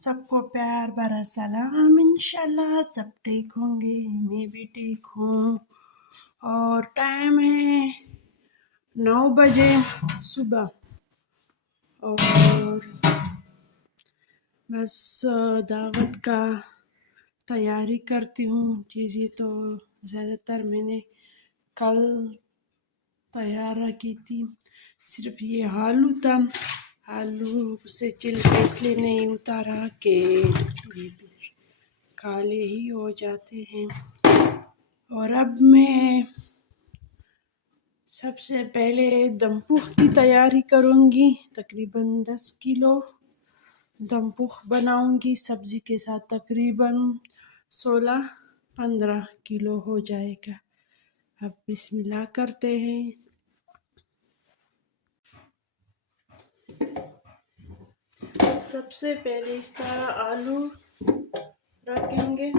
सबको प्यार भरा सलाम। इंशाल्लाह सब ठीक होंगे, मैं भी ठीक हूँ। और टाइम है 9 बजे सुबह। और बस दावत का तैयारी करती हूँ। चीज़ें तो ज़्यादातर मैंने कल तैयार की थी, सिर्फ ये आलू था। आलू से छिलके इसलिए नहीं उतारा कि ये काले ही हो जाते हैं। और अब मैं सबसे पहले दमपुख की तैयारी करूँगी। तकरीबन 10 किलो दमपुख बनाऊँगी। सब्ज़ी के साथ तकरीबन 16-15 किलो हो जाएगा। अब बिस्मिल्लाह करते हैं। सबसे पहले इस तरह आलू रखेंगे।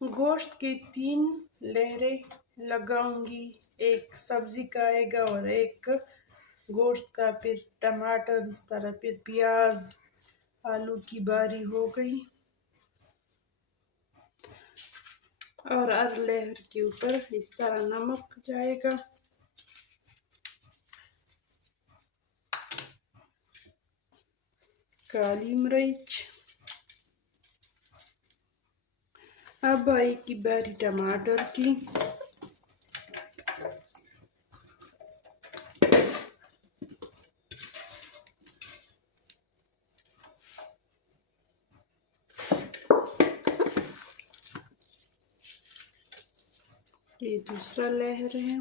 गोश्त की 3 लहरें लगाऊंगी। एक सब्जी का आएगा और एक गोश्त का, फिर टमाटर, इस तरह फिर प्याज, आलू की बारी हो गई। और हर लहर के ऊपर इस तरह नमक जाएगा। काली मिर्च। अब आएगी बारी टमाटर की। ये दूसरा लहर है।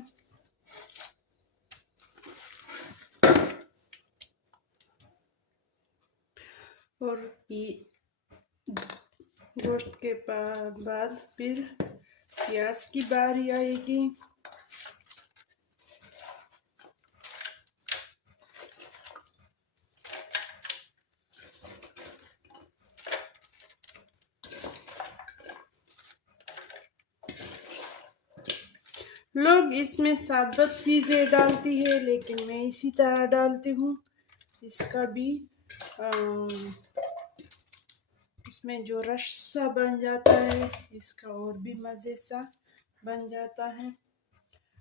और ये गोश्त के बाद फिर प्याज की बारी आएगी। लोग इसमें साबुत चीज़ें डालती है, लेकिन मैं इसी तरह डालती हूँ। इसका भी इसमें जो रस सा बन जाता है, इसका और भी मज़े सा बन जाता है।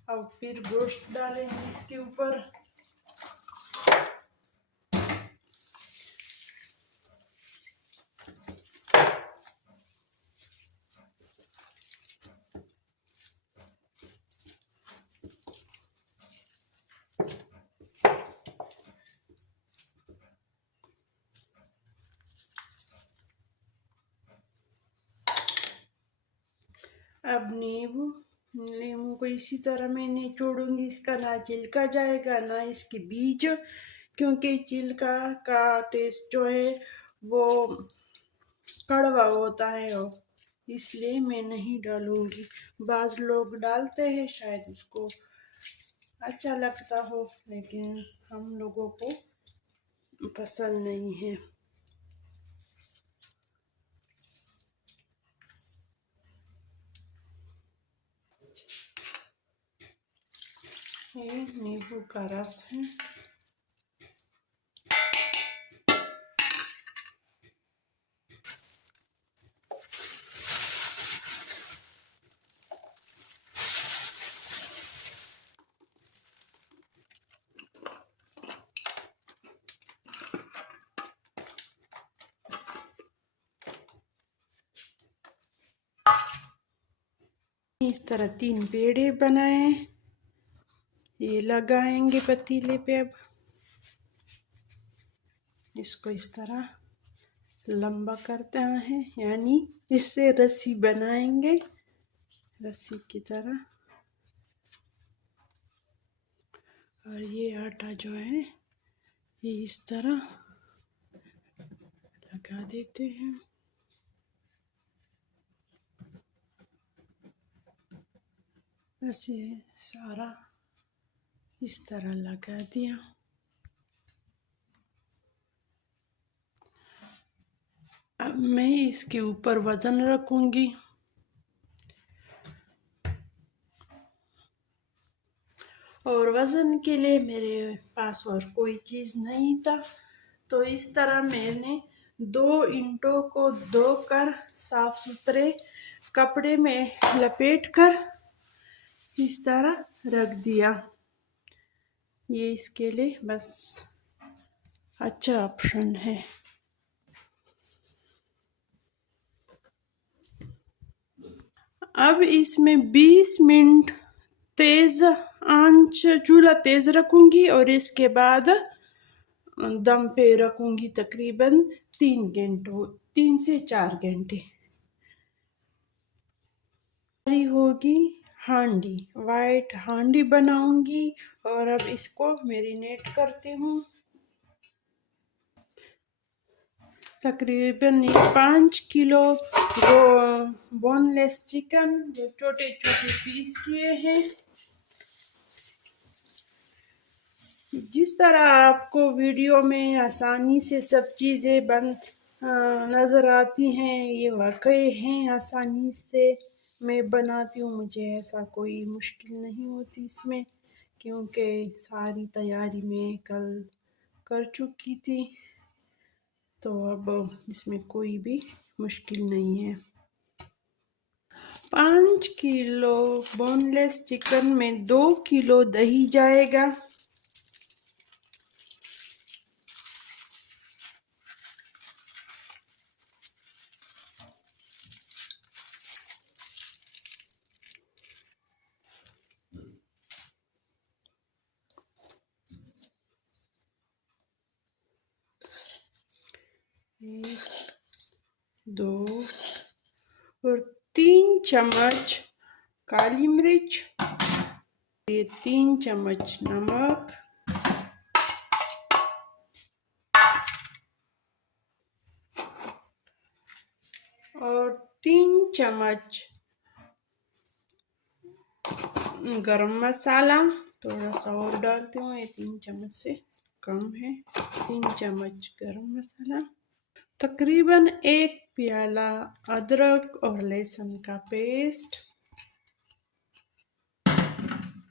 अब फिर गोश्त डालेंगे इसके ऊपर। अब नींबू को इसी तरह मैं निचोड़ूंगी। इसका ना छिलका जाएगा ना इसके बीज, क्योंकि छिलका का टेस्ट जो है वो कड़वा होता है, और इसलिए मैं नहीं डालूंगी। बाज़ लोग डालते हैं, शायद उसको अच्छा लगता हो, लेकिन हम लोगों को पसंद नहीं है। ये नींबू का रस है। इस तरह 3 पेड़े बनाए, ये लगाएंगे पतीले पे। अब इसको इस तरह लंबा करते हैं, यानी इससे रस्सी बनाएंगे, रस्सी की तरह। और ये आटा जो है ये इस तरह लगा देते हैं। बस ये सारा इस तरह लगा दिया। अब मैं इसके ऊपर वजन रखूंगी। और वजन के लिए मेरे पास और कोई चीज़ नहीं था, तो इस तरह मैंने 2 ईंटों को धोकर साफ सुथरे कपड़े में लपेटकर इस तरह रख दिया। ये इसके लिए बस अच्छा ऑप्शन है। अब इसमें 20 मिनट तेज आंच चूल्हा तेज रखूंगी और इसके बाद दम पे रखूंगी तकरीबन 3 से 4 घंटे। होगी हांडी, वाइट हांडी बनाऊंगी और अब इसको मैरिनेट करती हूँ। तकरीबन 5 किलो बोनलेस चिकन जो छोटे छोटे पीस किए हैं। जिस तरह आपको वीडियो में आसानी से सब चीज़ें नज़र आती हैं, ये वाकई हैं आसानी से मैं बनाती हूँ। मुझे ऐसा कोई मुश्किल नहीं होती इसमें, क्योंकि सारी तैयारी मैं कल कर चुकी थी, तो अब इसमें कोई भी मुश्किल नहीं है। 5 किलो बोनलेस चिकन में 2 किलो दही जाएगा। एक, 2 और 3 चम्मच काली मिर्च, ये 3 चम्मच नमक और 3 चम्मच गरम मसाला। थोड़ा सा और डालती हूँ, ये 3 चम्मच से कम है। 3 चम्मच गरम मसाला, तकरीबन 1 प्याला अदरक और लहसुन का पेस्ट।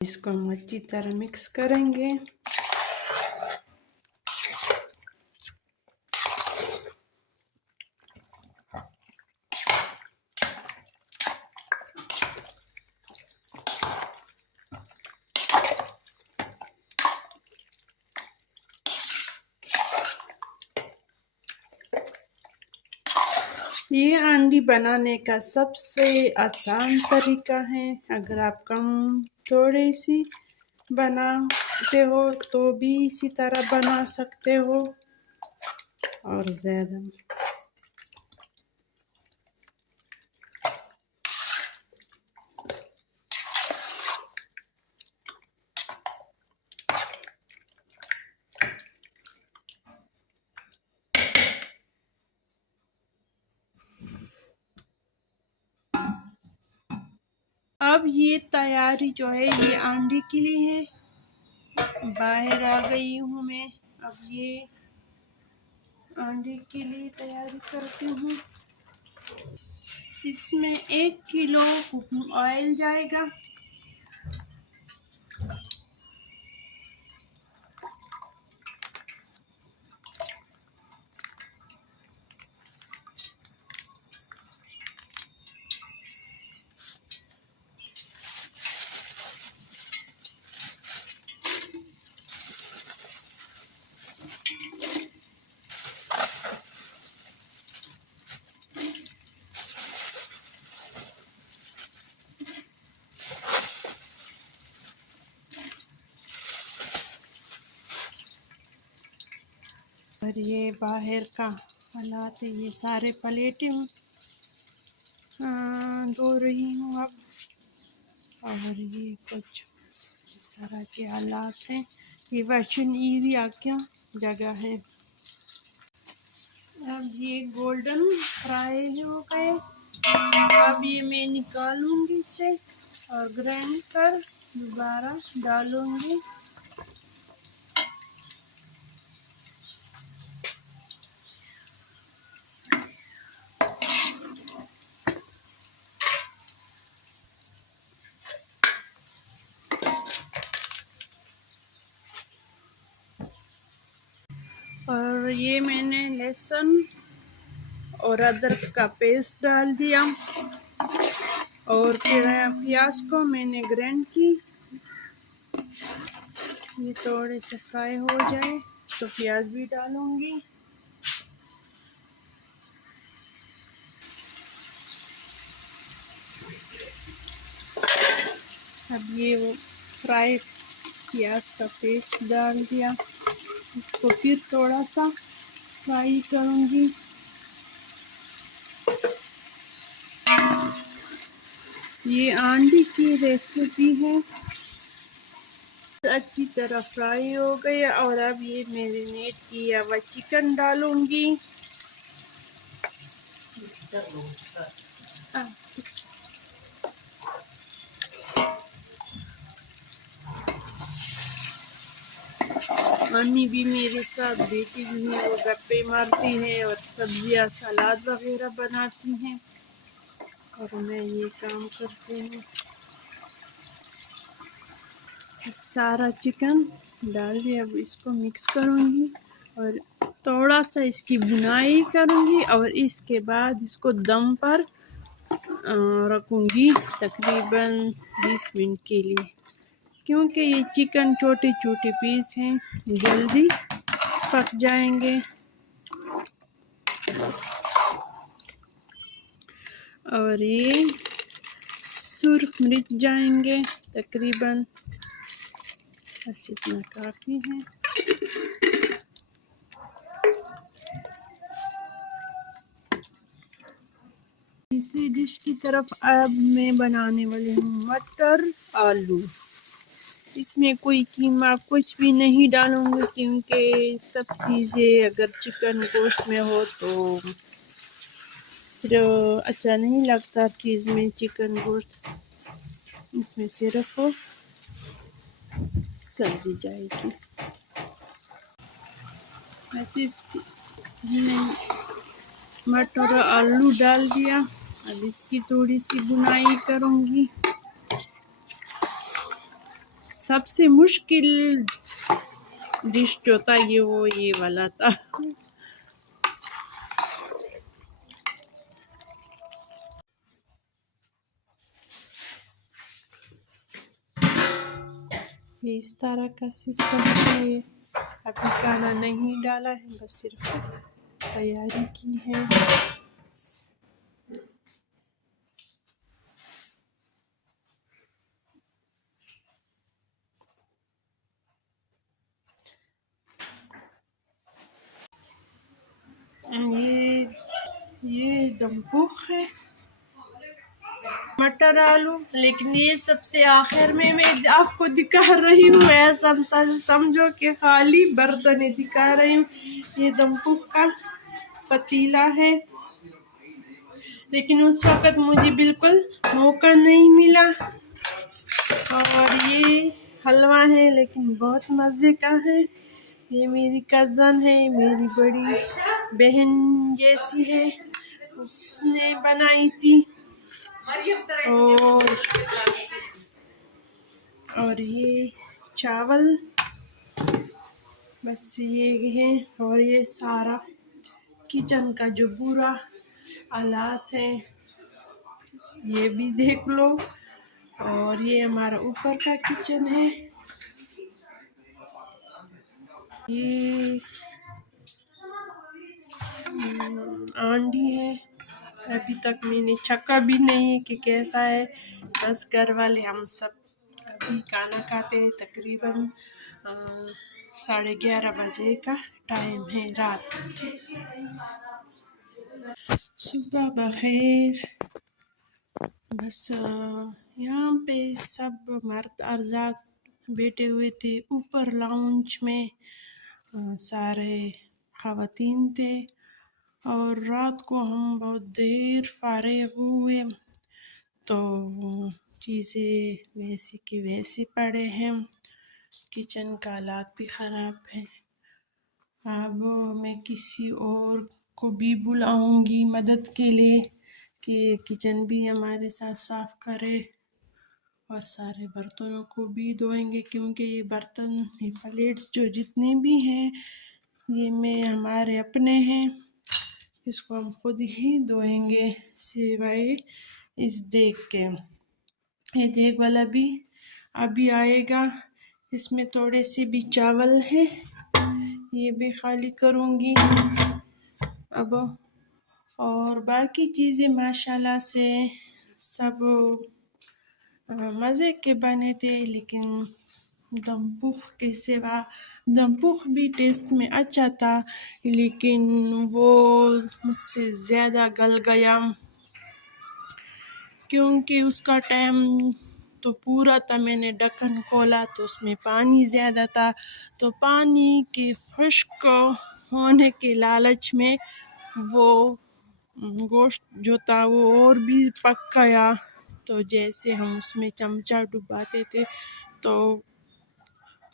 इसको हम अच्छी तरह मिक्स करेंगे। ये हांडी बनाने का सबसे आसान तरीका है। अगर आप थोड़ी सी बनाते हो तो भी इसी तरह बना सकते हो, और ज़्यादा अब ये तैयारी जो है ये हांडी के लिए है। बाहर आ गई हूँ मैं। अब ये हांडी के लिए तैयारी करती हूँ। इसमें 1 किलो कुकिंग ऑयल जाएगा। और ये बाहर का हालात है, ये सारे प्लेटें धो रही हूँ अब। और ये कुछ इस तरह के हालात हैं। ये वर्चन एरिया क्या जगह है। अब ये गोल्डन फ्राई हो गए। अब ये मैं निकालूंगी इसे और ग्राइंड कर दोबारा डालूंगी। और ये मैंने लहसुन और अदरक का पेस्ट डाल दिया और प्याज को मैंने ग्राइंड की। ये थोड़े से फ्राई हो जाए तो प्याज भी डालूंगी। अब ये वो फ्राई प्याज का पेस्ट डाल दिया, इसको फिर थोड़ा सा फ्राई करूंगी। ये आंडी की रेसिपी है। अच्छी तरह फ्राई हो गया और अब ये मैरिनेट किया हुआ चिकन डालूंगी। मम्मी भी मेरे साथ, बेटी भी है, वो गप्पे मारती है और सब्जियां सलाद वगैरह बनाती हैं और मैं ये काम करती हूँ। सारा चिकन डाल दिया, अब इसको मिक्स करूँगी और थोड़ा सा इसकी बुनाई करूँगी और इसके बाद इसको दम पर रखूँगी तकरीबन 20 मिनट के लिए, क्योंकि ये चिकन छोटे छोटे पीस हैं, जल्दी पक जाएंगे। और ये सुर्ख मिर्च जाएंगे तकरीबन, बस इतना काफ़ी है। तीसरी डिश की तरफ अब मैं बनाने वाली हूँ मटर आलू। इसमें कोई कीमा कुछ भी नहीं डालूंगी, क्योंकि सब चीज़ें अगर चिकन गोश्त में हो तो सिर्फ अच्छा नहीं लगता चीज़ में चिकन गोश्त, इसमें सिर्फ सब्जी जाएगी। ऐसे मटर आलू डाल दिया, अब इसकी थोड़ी सी बुनाई करूँगी। सबसे मुश्किल डिश जो था ये वाला था। ये इस तरह का सिस्टम है। अभी खाना नहीं डाला है, बस सिर्फ तैयारी की है। ये दमपुख है, मटर आलू, लेकिन ये सबसे आखिर में मैं आपको दिखा रही हूँ। ऐसा समझो कि खाली बर्तन दिखा रही हूँ। ये दमपुख का पतीला है, लेकिन उस वक़्त मुझे बिल्कुल मौका नहीं मिला। और ये हलवा है, लेकिन बहुत मज़े का है। ये मेरी कज़न है, मेरी बड़ी बहन जैसी है, उसने बनाई थी। और ये चावल, बस ये है। और ये सारा किचन का जो पूरा आलात है ये भी देख लो। और ये हमारा ऊपर का किचन है। ये आंडी है। अभी तक मैंने चखा भी नहीं कि कैसा है। बस घर वाले हम सब अभी खाना खाते हैं, तकरीबन 11:30 बजे का टाइम है रात। सुबह बखैर। बस यहाँ पे सब मर्द आजाद बैठे हुए थे ऊपर लाउंज में। सारे ख़वातीन थे और रात को हम बहुत देर फारिग हुए, तो चीज़ें वैसी की वैसी पड़े हैं। किचन का हालात भी ख़राब है। अब मैं किसी और को भी बुलाऊंगी मदद के लिए कि किचन भी हमारे साथ साफ करे और सारे बर्तनों को भी धोएंगे, क्योंकि ये बर्तन, ये प्लेट्स जो जितने भी हैं ये में हमारे अपने हैं। इसको हम खुद ही धोएंगे सिवाय इस देग के। ये देग वाला भी अभी आएगा, इसमें थोड़े से भी चावल है, ये भी खाली करूँगी अब। और बाकी चीज़ें माशाल्लाह से सब मज़े के बने थे, लेकिन दमपुख के सिवा, दमपुख भी टेस्ट में अच्छा था लेकिन वो मुझसे ज़्यादा गल गया, क्योंकि उसका टाइम तो पूरा था। मैंने ढक्कन खोला तो उसमें पानी ज़्यादा था, तो पानी के खुश्क होने के लालच में वो गोश्त जो था वो और भी पक गया। तो जैसे हम उसमें चमचा डुबाते थे तो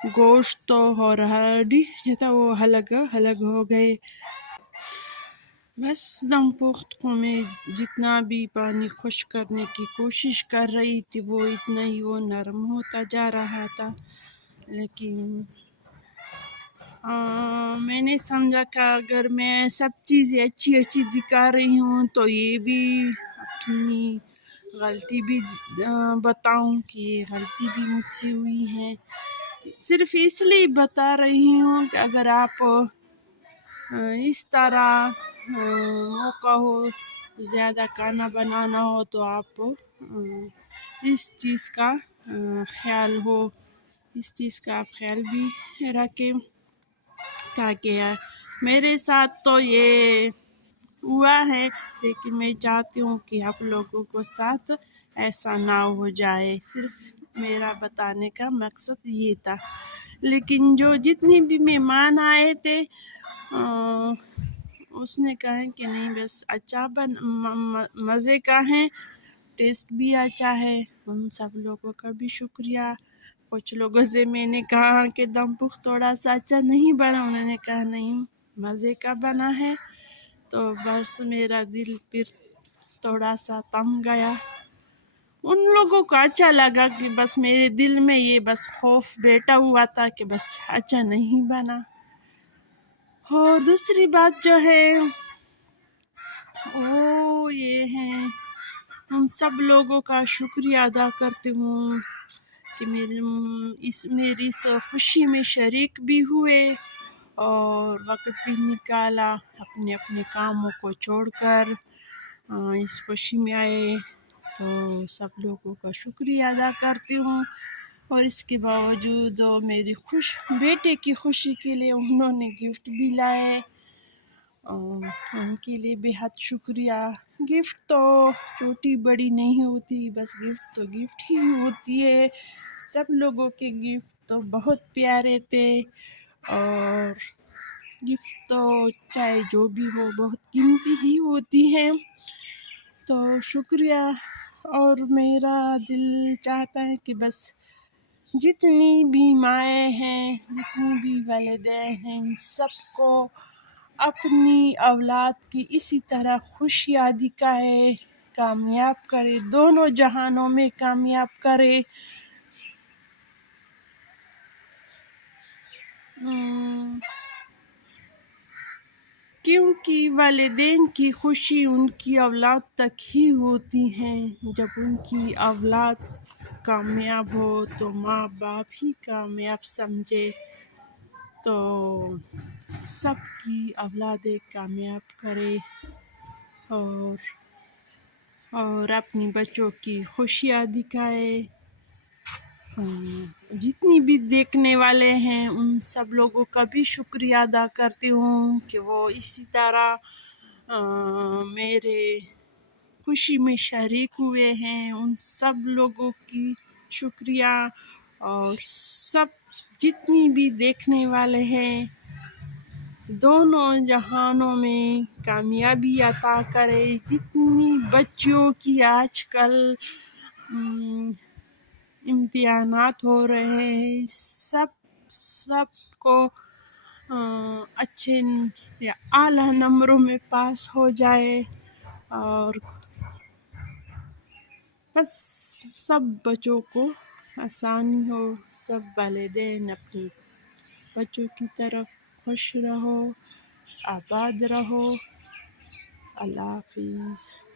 गोश्त और हड्डी जो था वो अलग अलग हो गए। बस दम पुख्त को मैं जितना भी पानी खुश करने की कोशिश कर रही थी वो इतना ही वो नरम होता जा रहा था, लेकिन मैंने समझा कि अगर मैं सब चीज़ें अच्छी अच्छी दिखा रही हूँ तो ये भी अपनी गलती भी बताऊँ कि ये गलती भी मुझसे हुई है। सिर्फ इसलिए बता रही हूँ कि अगर आप इस तरह मौका हो, ज़्यादा खाना बनाना हो तो आप इस चीज़ का ख्याल हो, इस चीज़ का आप ख्याल भी रखें, ताकि मेरे साथ तो ये हुआ है, लेकिन मैं चाहती हूँ कि आप लोगों को साथ ऐसा ना हो जाए। सिर्फ मेरा बताने का मकसद ये था। लेकिन जो जितने भी मेहमान आए थे उसने कहा कि नहीं बस अच्छा मज़े का है, टेस्ट भी अच्छा है। उन सब लोगों का भी शुक्रिया। कुछ लोगों से मैंने कहा कि दम पुख थोड़ा सा अच्छा नहीं बना, उन्होंने कहा नहीं मज़े का बना है। तो बस मेरा दिल फिर थोड़ा सा थम गया। उन लोगों को अच्छा लगा कि बस मेरे दिल में ये बस खौफ बैठा हुआ था कि बस अच्छा नहीं बना। और दूसरी बात जो है वो ये है, उन सब लोगों का शुक्रिया अदा करती हूँ कि मेरी इस खुशी में शरीक भी हुए और वक्त भी निकाला, अपने अपने कामों को छोड़कर इस खुशी में आए। तो सब लोगों का शुक्रिया अदा करती हूँ। और इसके बावजूद मेरी बेटे की खुशी के लिए उन्होंने गिफ्ट भी लाए, उनके लिए बेहद शुक्रिया। गिफ्ट तो छोटी बड़ी नहीं होती, बस गिफ्ट तो गिफ्ट ही होती है। सब लोगों के गिफ्ट तो बहुत प्यारे थे और गिफ्ट तो चाहे जो भी हो बहुत कीमती ही होती है। तो शुक्रिया। और मेरा दिल चाहता है कि बस जितनी भी माएँ हैं, जितनी भी वालिदैन हैं, इन सबको अपनी औलाद की इसी तरह खुशियाँ दिखाए, कामयाब करे, दोनों जहानों में कामयाब करे। क्योंकि वालिदैन की खुशी उनकी औलाद तक ही होती है। जब उनकी औलाद कामयाब हो तो माँ बाप ही कामयाब समझे। तो सबकी औलादें कामयाब करे और अपनी बच्चों की खुशियाँ दिखाए। जितनी भी देखने वाले हैं उन सब लोगों का भी शुक्रिया अदा करती हूँ कि वो इसी तरह मेरे खुशी में शरीक हुए हैं। उन सब लोगों की शुक्रिया। और सब जितनी भी देखने वाले हैं दोनों जहानों में कामयाबी अता करे। जितनी बच्चियों की आजकल इम्तिहानात हो रहे हैं सबको अच्छे या आला नंबरों में पास हो जाए और बस सब बच्चों को आसानी हो। सब वालिदैन अपने बच्चों की तरफ खुश रहो, आबाद रहो। अल्लाह हाफिज़।